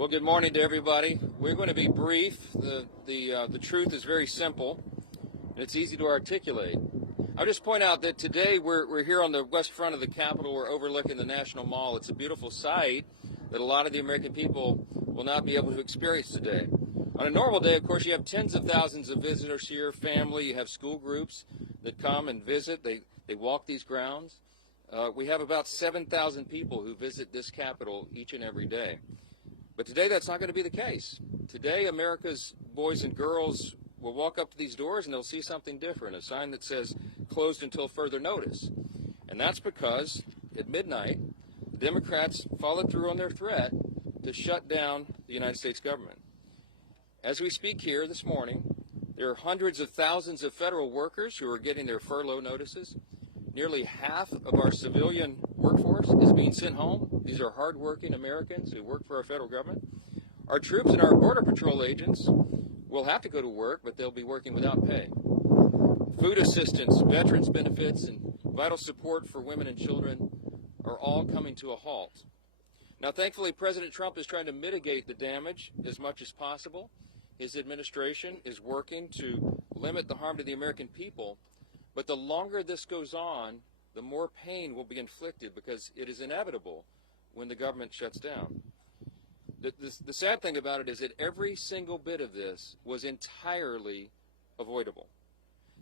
Well, good morning to everybody. We're going to be brief. The truth is very simple, and it's easy to articulate. I'll just point out that today we're here on the west front of the Capitol. We're overlooking the National Mall. It's a beautiful sight that a lot of the American people will not be able to experience today. On a normal day, of course, you have tens of thousands of visitors here, family. You have school groups that come and visit. They walk these grounds. We have about 7,000 people who visit this Capitol each and every day. But today that's not going to be the case. Today America's boys and girls will walk up to these doors and they'll see something different, a sign that says closed until further notice. And that's because at midnight, the Democrats followed through on their threat to shut down the United States government. As we speak here this morning, there are hundreds of thousands of federal workers who are getting their furlough notices. Nearly half of our civilian workforce is being sent home. These are hardworking Americans who work for our federal government. Our troops and our Border Patrol agents will have to go to work, but they'll be working without pay. Food assistance, veterans benefits, and vital support for women and children are all coming to a halt. Now, thankfully, President Trump is trying to mitigate the damage as much as possible. His administration is working to limit the harm to the American people. But the longer this goes on, the more pain will be inflicted because it is inevitable when the government shuts down. The sad thing about it is that every single bit of this was entirely avoidable.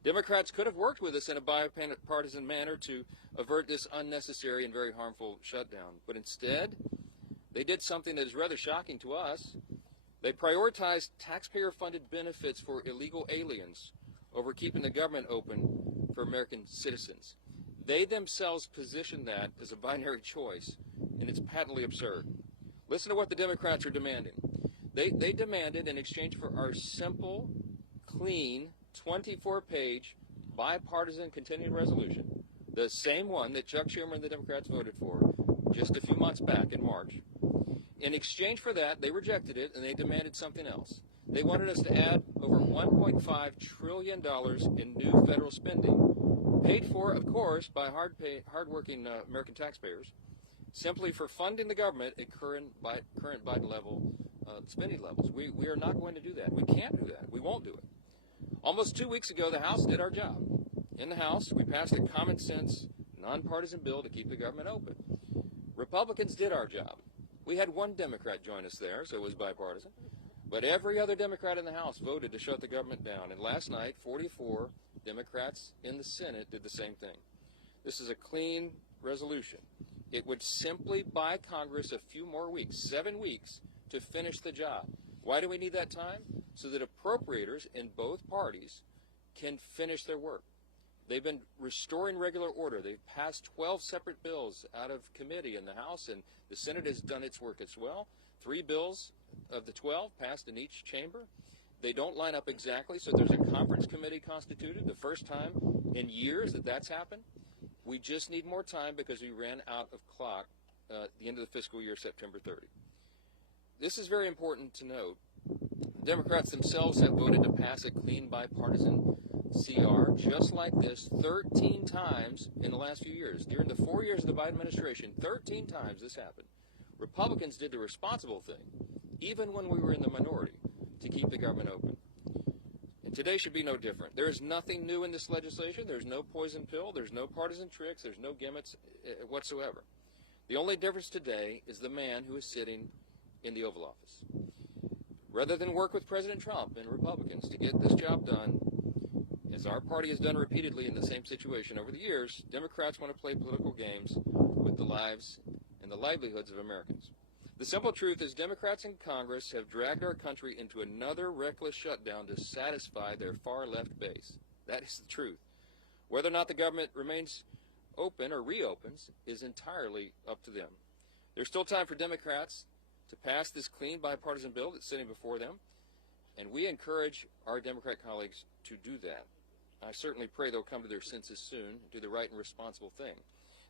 Democrats could have worked with us in a bipartisan manner to avert this unnecessary and very harmful shutdown. But instead, they did something that is rather shocking to us. They prioritized taxpayer-funded benefits for illegal aliens over keeping the government open for American citizens. They themselves position that as a binary choice, and it's patently absurd. Listen to what the Democrats are demanding. They demanded, in exchange for our simple, clean, 24-page, bipartisan continuing resolution, the same one that Chuck Schumer and the Democrats voted for just a few months back in March. In exchange for that, they rejected it, and they demanded something else. They wanted us to add over $1.5 trillion in new federal spending, paid for, of course, by hardworking American taxpayers, simply for funding the government at current Biden level spending levels. We are not going to do that. We can't do that. We won't do it. Almost 2 weeks ago, the House did our job. In the House, we passed a common sense, nonpartisan bill to keep the government open. Republicans did our job. We had one Democrat join us there, so it was bipartisan. But every other Democrat in the House voted to shut the government down. And last night, 44 Democrats in the Senate did the same thing. This is a clean resolution. It would simply buy Congress a few more weeks, 7 weeks, to finish the job. Why do we need that time? So that appropriators in both parties can finish their work. They've been restoring regular order. They've passed 12 separate bills out of committee in the House, and the Senate has done its work as well. 3 bills of the 12 passed in each chamber. They don't line up exactly, so there's a conference committee constituted, the first time in years that that's happened. We just need more time because we ran out of clock at the end of the fiscal year, September 30. This is very important to note. The Democrats themselves have voted to pass a clean bipartisan CR just like this 13 times in the last few years. During the 4 years of the Biden administration, 13 times this happened. Republicans did the responsible thing, even when we were in the minority, to keep the government open. And today should be no different. There is nothing new in this legislation. There's no poison pill. There's no partisan tricks. There's no gimmicks whatsoever. The only difference today is the man who is sitting in the Oval Office. Rather than work with President Trump and Republicans to get this job done, as our party has done repeatedly in the same situation over the years, Democrats want to play political games with the lives and the livelihoods of Americans. The simple truth is Democrats in Congress have dragged our country into another reckless shutdown to satisfy their far-left base. That is the truth. Whether or not the government remains open or reopens is entirely up to them. There's still time for Democrats to pass this clean bipartisan bill that's sitting before them, and we encourage our Democrat colleagues to do that. I certainly pray they'll come to their senses soon and do the right and responsible thing.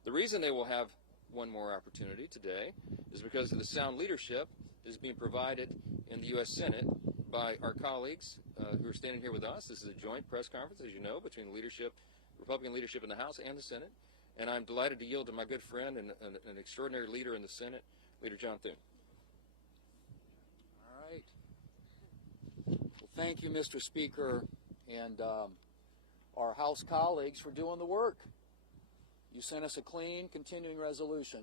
The reason they will have one more opportunity today is because of the sound leadership that is being provided in the U.S. Senate by our colleagues who are standing here with us. This is a joint press conference, as you know, between the leadership, Republican leadership in the House and the Senate. And I'm delighted to yield to my good friend and an extraordinary leader in the Senate, Leader John Thune. thank you, Mr. Speaker, and our House colleagues for doing the work. You sent us a clean, continuing resolution.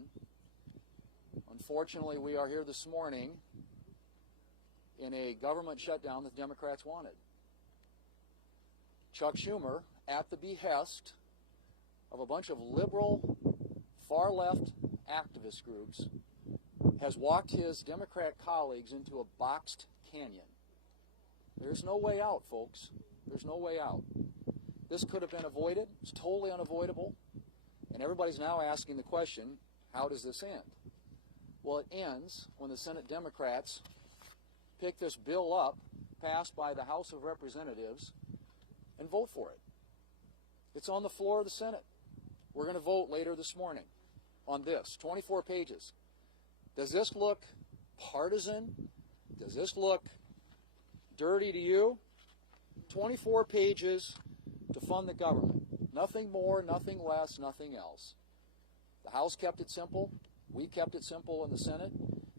Unfortunately, we are here this morning in a government shutdown that the Democrats wanted. Chuck Schumer, at the behest of a bunch of liberal, far-left activist groups, has walked his Democrat colleagues into a boxed canyon. There's no way out, folks. There's no way out. This could have been avoided. It's totally unavoidable. And everybody's now asking the question, how does this end? Well, it ends when the Senate Democrats pick this bill up, passed by the House of Representatives, and vote for it. It's on the floor of the Senate. We're going to vote later this morning on this, 24 pages. Does this look partisan? Does this look dirty to you? 24 pages to fund the government. Nothing more, nothing less, nothing else. The House kept it simple. We kept it simple in the Senate.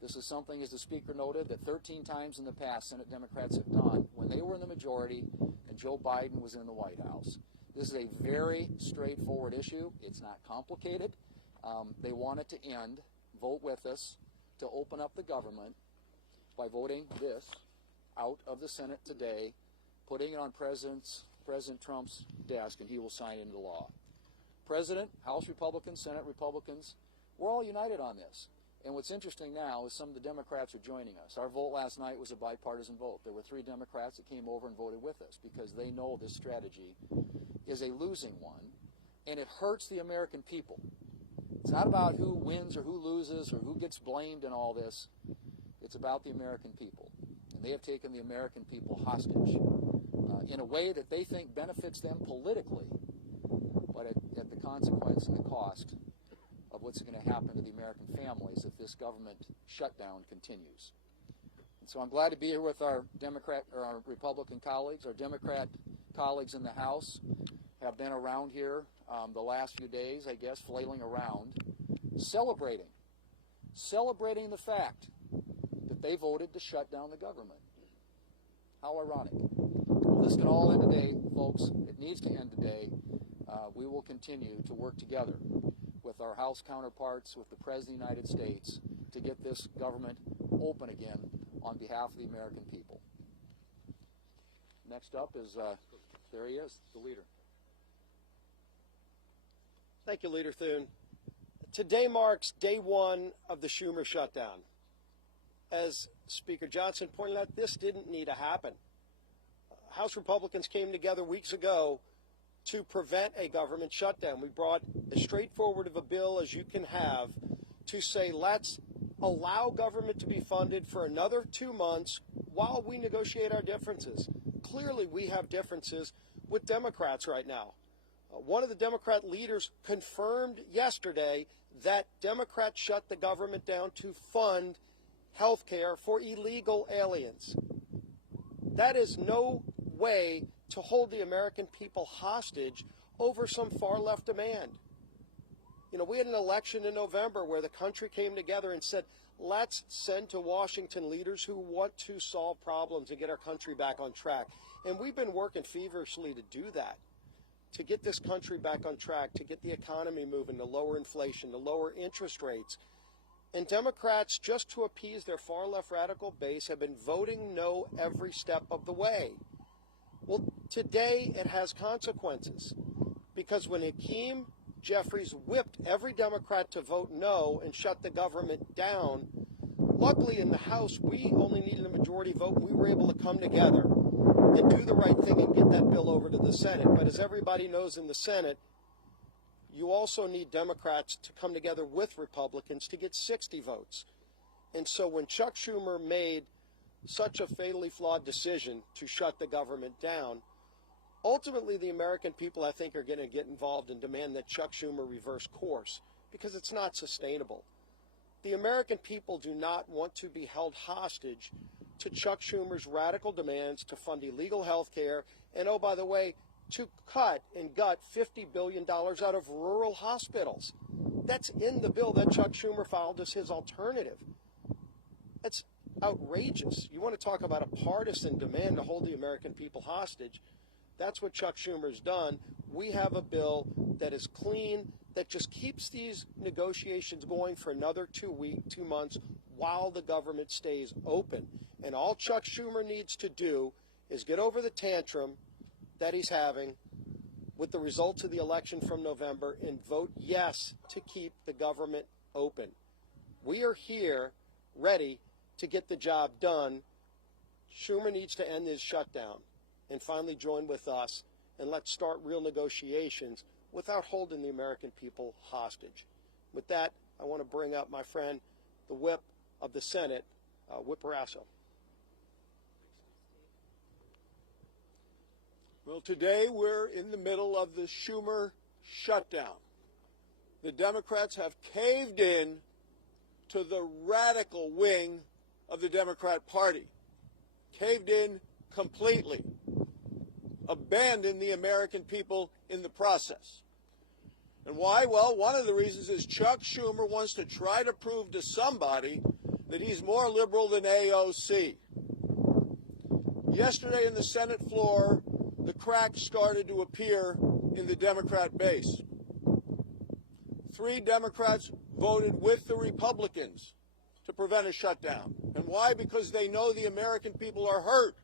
This is something, as the Speaker noted, that 13 times in the past Senate Democrats have done when they were in the majority and Joe Biden was in the White House. This is a very straightforward issue. It's not complicated. They want it to end. Vote with us to open up the government by voting this out of the Senate today, putting it on President Trump's desk, and he will sign it into law. President, House Republicans, Senate Republicans, we're all united on this. And what's interesting now is some of the Democrats are joining us. Our vote last night was a bipartisan vote. There were 3 Democrats that came over and voted with us because they know this strategy is a losing one, and it hurts the American people. It's not about who wins or who loses or who gets blamed in all this. It's about the American people. And they have taken the American people hostage in a way that they think benefits them politically, but at the consequence and the cost of what's going to happen to the American families if this government shutdown continues. And so I'm glad to be here with our Republican colleagues. Our Democrat colleagues in the House have been around here the last few days, I guess, flailing around, celebrating the fact that they voted to shut down the government. How ironic. Well, this can all end today, folks. It needs to end today. We will continue to work together with our House counterparts, with the President of the United States, to get this government open again on behalf of the American people. Next up is, there he is, the leader. Thank you, Leader Thune. Today marks day 1 of the Schumer shutdown. As Speaker Johnson pointed out, this didn't need to happen. House Republicans came together weeks ago to prevent a government shutdown. We brought as straightforward of a bill as you can have to say, let's allow government to be funded for another 2 months while we negotiate our differences. Clearly, we have differences with Democrats right now. One of the Democrat leaders confirmed yesterday that Democrats shut the government down to fund health care for illegal aliens. That is no way to hold the American people hostage over some far-left demand. You know, we had an election in November where the country came together and said, let's send to Washington leaders who want to solve problems and get our country back on track. And we've been working feverishly to do that, to get this country back on track, to get the economy moving, to lower inflation, to lower interest rates. And Democrats, just to appease their far-left radical base, have been voting no every step of the way. Well, today it has consequences, because when Hakeem Jeffries whipped every Democrat to vote no and shut the government down, luckily in the House we only needed a majority vote. We were able to come together and do the right thing and get that bill over to the Senate. But as everybody knows in the Senate, you also need Democrats to come together with Republicans to get 60 votes. And so when Chuck Schumer made such a fatally flawed decision to shut the government down, ultimately the American people, I think, are going to get involved and demand that Chuck Schumer reverse course, because it's not sustainable. The American people do not want to be held hostage to Chuck Schumer's radical demands to fund illegal health care and, oh, by the way, to cut and gut $50 billion out of rural hospitals. That's in the bill that Chuck Schumer filed as his alternative. That's outrageous. You want to talk about a partisan demand to hold the American people hostage? That's what Chuck Schumer's done. We have a bill that is clean, that just keeps these negotiations going for another 2 months while the government stays open. And all Chuck Schumer needs to do is get over the tantrum that he's having with the results of the election from November and vote yes to keep the government open. We are here ready to get the job done. Schumer needs to end his shutdown and finally join with us, and let's start real negotiations without holding the American people hostage. With that, I want to bring up my friend, the whip of the Senate, Whip Rasso. Well, today we're in the middle of the Schumer shutdown. The Democrats have caved in to the radical wing of the Democrat Party, caved in completely, abandoned the American people in the process. And why? Well, one of the reasons is Chuck Schumer wants to try to prove to somebody that he's more liberal than AOC. Yesterday in the Senate floor, the cracks started to appear in the Democrat base. 3 Democrats voted with the Republicans to prevent a shutdown. And why? Because they know the American people are hurt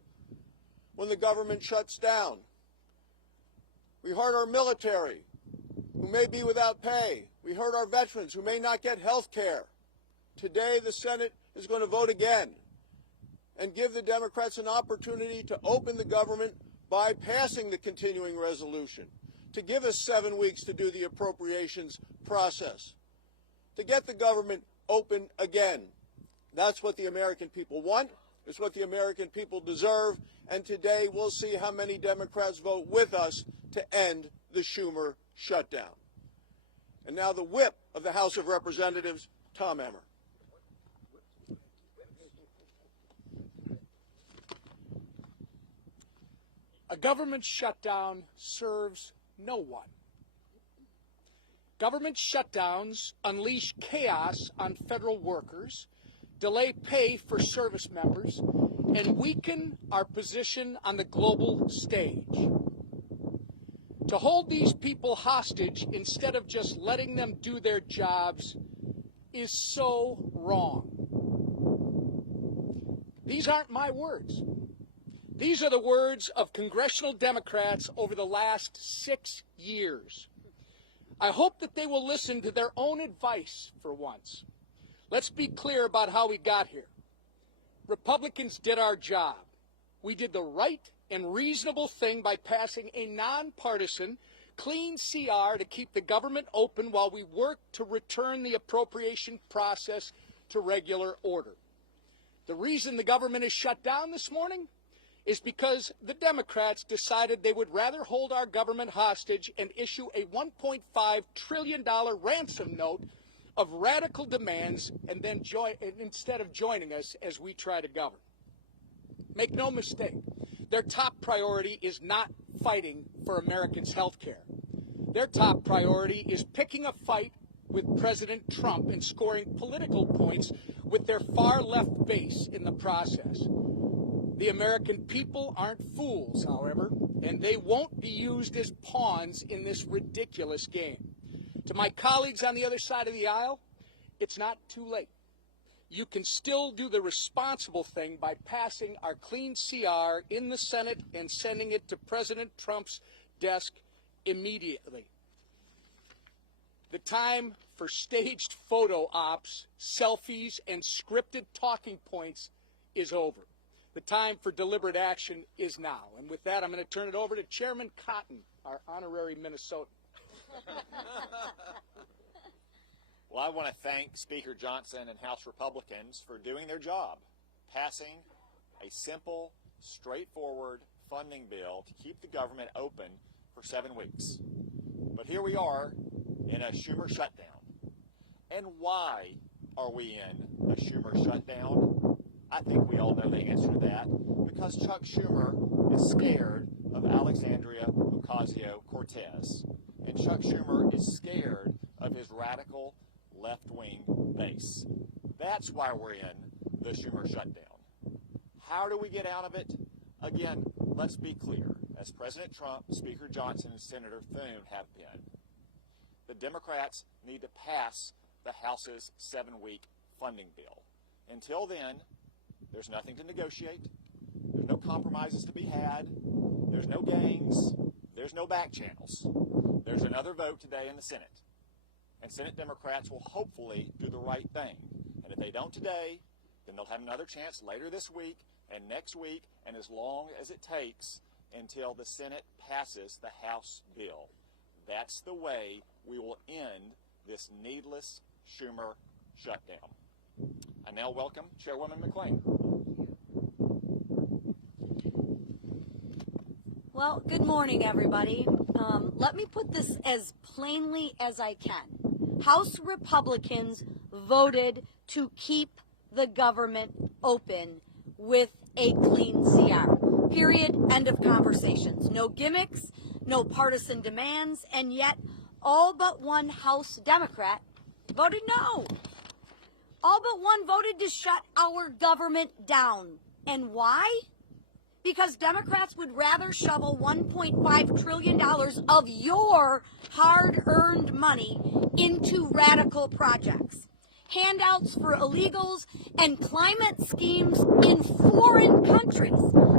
when the government shuts down. We hurt our military, who may be without pay. We hurt our veterans, who may not get health care. Today, the Senate is going to vote again and give the Democrats an opportunity to open the government by passing the continuing resolution, to give us 7 weeks to do the appropriations process, to get the government open again. That's what the American people want. It's what the American people deserve. And today we'll see how many Democrats vote with us to end the Schumer shutdown. And now the whip of the House of Representatives, Tom Emmer. A government shutdown serves no one. Government shutdowns unleash chaos on federal workers, delay pay for service members, and weaken our position on the global stage. To hold these people hostage instead of just letting them do their jobs is so wrong. These aren't my words. These are the words of congressional Democrats over the last 6 years. I hope that they will listen to their own advice for once. Let's be clear about how we got here. Republicans did our job. We did the right and reasonable thing by passing a nonpartisan, clean CR to keep the government open while we work to return the appropriation process to regular order. The reason the government is shut down this morning is because the Democrats decided they would rather hold our government hostage and issue a $1.5 trillion ransom note of radical demands and then instead of joining us as we try to govern. Make no mistake, their top priority is not fighting for Americans' health care. Their top priority is picking a fight with President Trump and scoring political points with their far-left base in the process. The American people aren't fools, however, and they won't be used as pawns in this ridiculous game. To my colleagues on the other side of the aisle, it's not too late. You can still do the responsible thing by passing our clean CR in the Senate and sending it to President Trump's desk immediately. The time for staged photo ops, selfies, and scripted talking points is over. The time for deliberate action is now. And with that, I'm going to turn it over to Chairman Cotton, our honorary Minnesotan. Well, I want to thank Speaker Johnson and House Republicans for doing their job, passing a simple, straightforward funding bill to keep the government open for 7 weeks. But here we are in a Schumer shutdown. And why are we in a Schumer shutdown? I think we all know the answer to that, because Chuck Schumer is scared of Alexandria Ocasio-Cortez. And Chuck Schumer is scared of his radical left-wing base. That's why we're in the Schumer shutdown. How do we get out of it? Again, let's be clear. As President Trump, Speaker Johnson, and Senator Thune have been, the Democrats need to pass the House's 7-week funding bill. Until then, there's nothing to negotiate. There's no compromises to be had. There's no games. There's no back channels. There's another vote today in the Senate. And Senate Democrats will hopefully do the right thing. And if they don't today, then they'll have another chance later this week and next week, and as long as it takes until the Senate passes the House bill. That's the way we will end this needless Schumer shutdown. I now welcome Chairwoman McClain. Well, good morning, everybody. Let me put this as plainly as I can. House Republicans voted to keep the government open with a clean CR. Period. End of conversations. No gimmicks, no partisan demands, and yet all but one House Democrat voted no. All but one voted to shut our government down. And why? Because Democrats would rather shovel $1.5 trillion of your hard-earned money into radical projects. Handouts for illegals and climate schemes in foreign countries.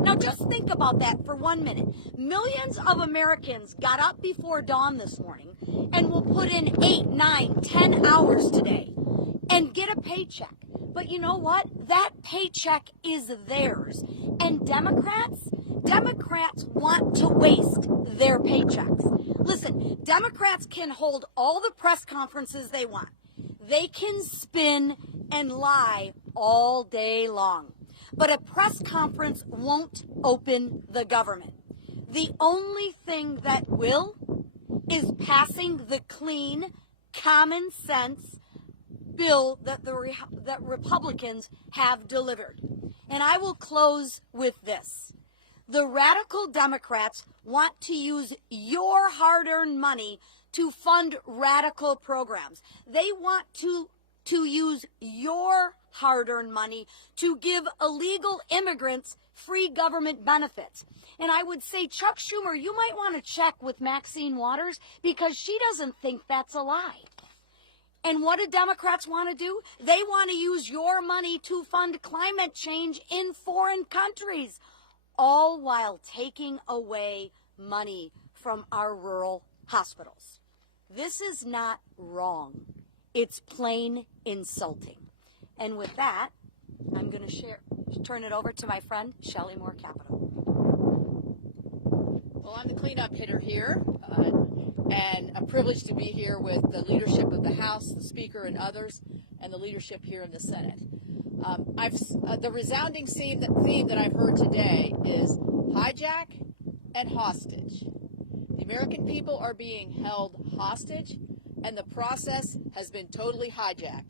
Now just think about that for 1 minute. Millions of Americans got up before dawn this morning and will put in 8, 9, 10 hours today and get a paycheck. But you know what? That paycheck is theirs. And Democrats want to waste their paychecks. Listen, Democrats can hold all the press conferences they want. They can spin and lie all day long. But a press conference won't open the government. The only thing that will is passing the clean, common sense bill that Republicans have delivered. And I will close with this. The radical Democrats want to use your hard-earned money to fund radical programs. They want to use your hard-earned money to give illegal immigrants free government benefits. And I would say, Chuck Schumer, you might want to check with Maxine Waters because she doesn't think that's a lie. And what do Democrats want to do? They want to use your money to fund climate change in foreign countries, all while taking away money from our rural hospitals. This is not wrong. It's plain insulting. And with that, I'm going to turn it over to my friend, Shelley Moore Capito. Well, I'm the cleanup hitter here, and a privilege to be here with the leadership of the House, the Speaker, and others, and the leadership here in the Senate. The resounding theme that I've heard today is hijack and hostage. The American people are being held hostage, and the process has been totally hijacked.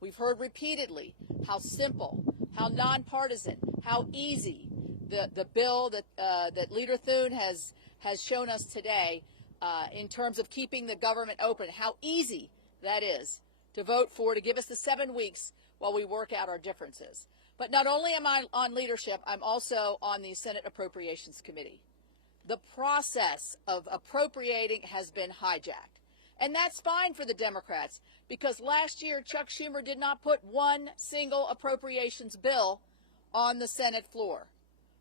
We've heard repeatedly how simple, how nonpartisan, how easy the bill that Leader Thune has shown us today in terms of keeping the government open, how easy that is to vote for, to give us the 7 weeks while we work out our differences. But not only am I on leadership, I'm also on the Senate Appropriations Committee. The process of appropriating has been hijacked. And that's fine for the Democrats, because last year Chuck Schumer did not put one single appropriations bill on the Senate floor.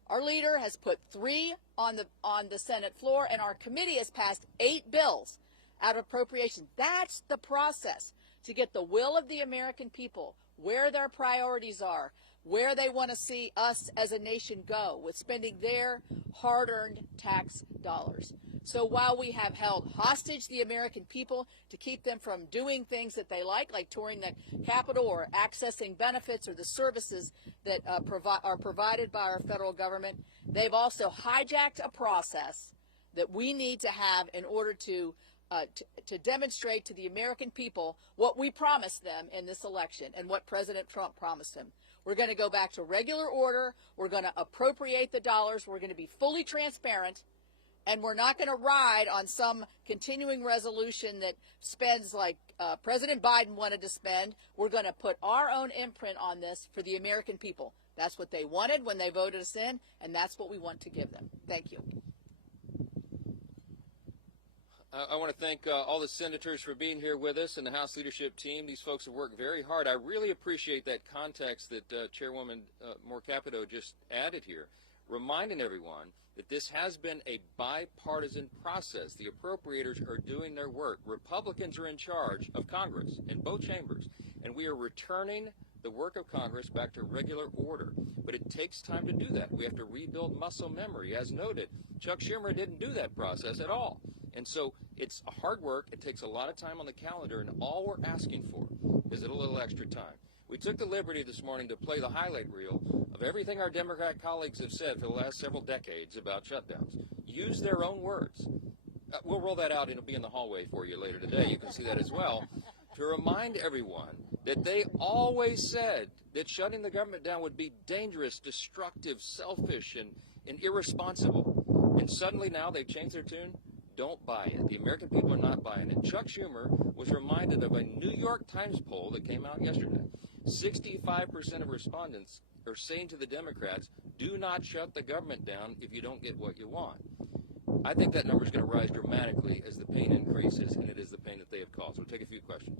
Our leader has put 3 on the Senate floor, and our committee has passed 8 bills out of appropriations. That's the process to get the will of the American people, where their priorities are, where they want to see us as a nation go with spending their hard-earned tax dollars. So while we have held hostage the American people to keep them from doing things that they like touring the Capitol or accessing benefits or the services that are provided by our federal government, they've also hijacked a process that we need to have in order to demonstrate to the American people what we promised them in this election and what President Trump promised them. We're going to go back to regular order. We're going to appropriate the dollars. We're going to be fully transparent. And we're not going to ride on some continuing resolution that spends like President Biden wanted to spend. We're going to put our own imprint on this for the American people. That's what they wanted when they voted us in, and that's what we want to give them. Thank you. I want to thank all the senators for being here with us and the House leadership team. These folks have worked very hard. I really appreciate that context that Chairwoman Moore Capito just added here, reminding everyone that this has been a bipartisan process. The appropriators are doing their work. Republicans are in charge of Congress in both chambers, and we are returning the work of Congress back to regular order. But it takes time to do that. We have to rebuild muscle memory. As noted, Chuck Schumer didn't do that process at all. And so it's hard work. It takes a lot of time on the calendar, and all we're asking for is a little extra time. We took the liberty this morning to play the highlight reel of everything our Democrat colleagues have said for the last several decades about shutdowns. Use their own words. We'll roll that out. It'll be in the hallway for you later today. You can see that as well. To remind everyone that they always said that shutting the government down would be dangerous, destructive, selfish, and irresponsible. And suddenly now they've changed their tune. Don't buy it. The American people are not buying it. Chuck Schumer was reminded of a New York Times poll that came out yesterday. 65% of respondents are saying to the Democrats, do not shut the government down if you don't get what you want. I think that number is going to rise dramatically as the pain increases, and it is the pain that they have caused. We'll take a few questions.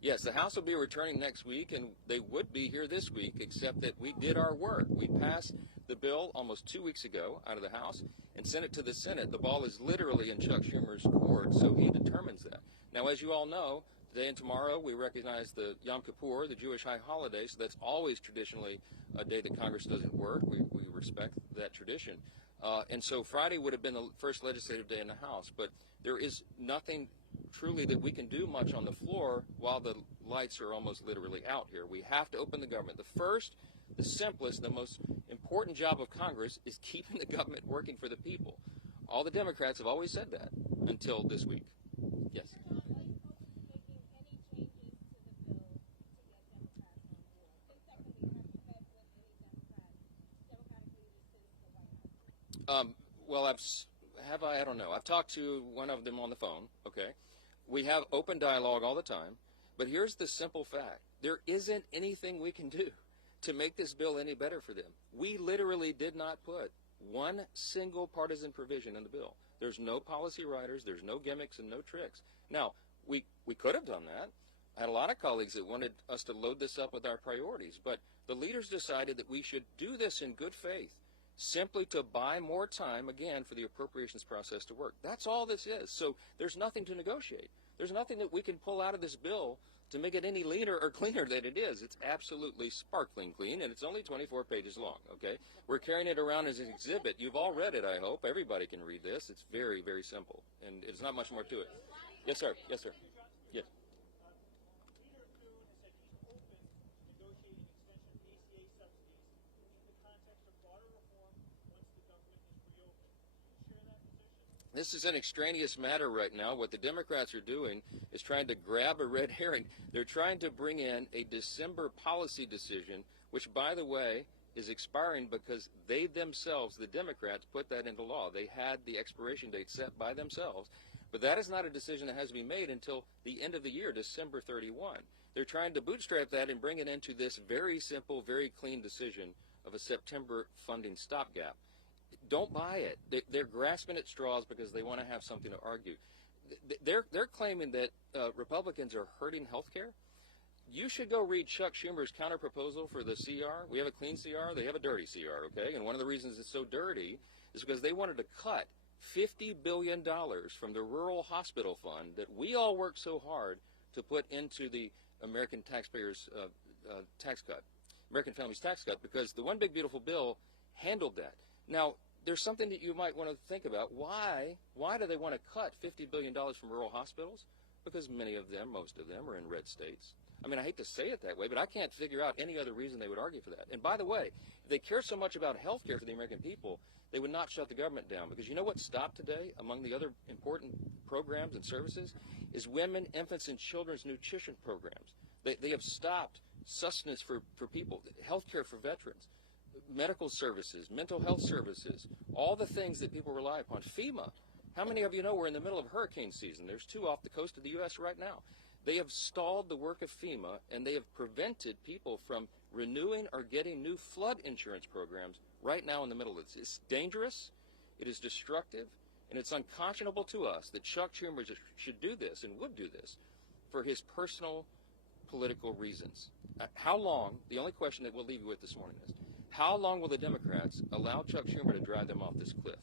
Yes, the House will be returning next week, and they would be here this week, except that we did our work. We passed the bill almost 2 weeks ago out of the House and sent it to the Senate. The ball is literally in Chuck Schumer's court, so he determines that. Now, as you all know, today and tomorrow we recognize the Yom Kippur, the Jewish high holiday, so that's always traditionally a day that Congress doesn't work. We respect that tradition. And so Friday would have been the first legislative day in the House, but there is nothing truly that we can do much on the floor while the lights are almost literally out here. We have to open the government. The first, the simplest, the most important job of Congress is keeping the government working for the people. All the Democrats have always said that until this week. Yes. Well, I don't know. I've talked to one of them on the phone, okay? We have open dialogue all the time, but here's the simple fact. There isn't anything we can do to make this bill any better for them. We literally did not put one single partisan provision in the bill. There's no policy writers, there's no gimmicks and no tricks. Now, we could have done that. I had a lot of colleagues that wanted us to load this up with our priorities, but the leaders decided that we should do this in good faith, simply to buy more time, again, for the appropriations process to work. That's all this is. So there's nothing to negotiate. There's nothing that we can pull out of this bill to make it any leaner or cleaner than it is. It's absolutely sparkling clean, and it's only 24 pages long, okay? We're carrying it around as an exhibit. You've all read it, I hope. Everybody can read this. It's very, very simple, and there's not much more to it. Yes, sir. Yes, sir. Yes. This is an extraneous matter right now. What the Democrats are doing is trying to grab a red herring. They're trying to bring in a December policy decision, which, by the way, is expiring because they themselves, the Democrats, put that into law. They had the expiration date set by themselves. But that is not a decision that has to be made until the end of the year, December 31. They're trying to bootstrap that and bring it into this very simple, very clean decision of a September funding stopgap. Don't buy it. They're grasping at straws because they want to have something to argue. They're claiming that Republicans are hurting health care. You should go read Chuck Schumer's counterproposal for the CR. We have a clean CR. They have a dirty CR, okay? And one of the reasons it's so dirty is because they wanted to cut $50 billion from the rural hospital fund that we all worked so hard to put into the American taxpayers' tax cut, American families' tax cut, because the One Big Beautiful Bill handled that. Now, there's something that you might want to think about. Why do they want to cut $50 billion from rural hospitals? Because many of them, most of them, are in red states. I mean, I hate to say it that way, but I can't figure out any other reason they would argue for that. And by the way, if they care so much about health care for the American people, they would not shut the government down. Because you know what stopped today, among the other important programs and services, is women, infants, and children's nutrition programs. They have stopped sustenance for people, health care for veterans, medical services, mental health services, all the things that people rely upon. FEMA, how many of you know we're in the middle of hurricane season? There's 2 off the coast of the U.S. right now. They have stalled the work of FEMA, and they have prevented people from renewing or getting new flood insurance programs right now in the middle of this. It's dangerous, it is destructive, and it's unconscionable to us that Chuck Schumer should do this and would do this for his personal political reasons. How long, the only question that we'll leave you with this morning is, how long will the Democrats allow Chuck Schumer to drive them off this cliff?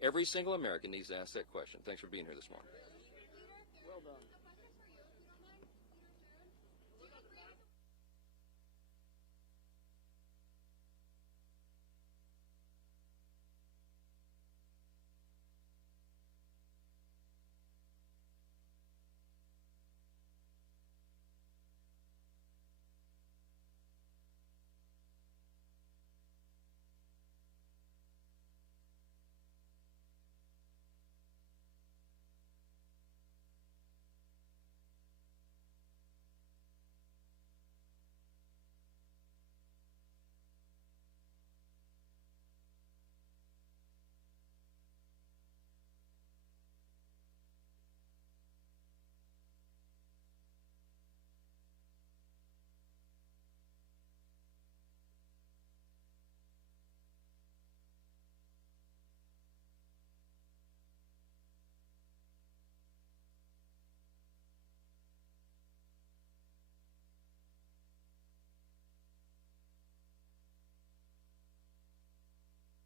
Every single American needs to ask that question. Thanks for being here this morning. Well done.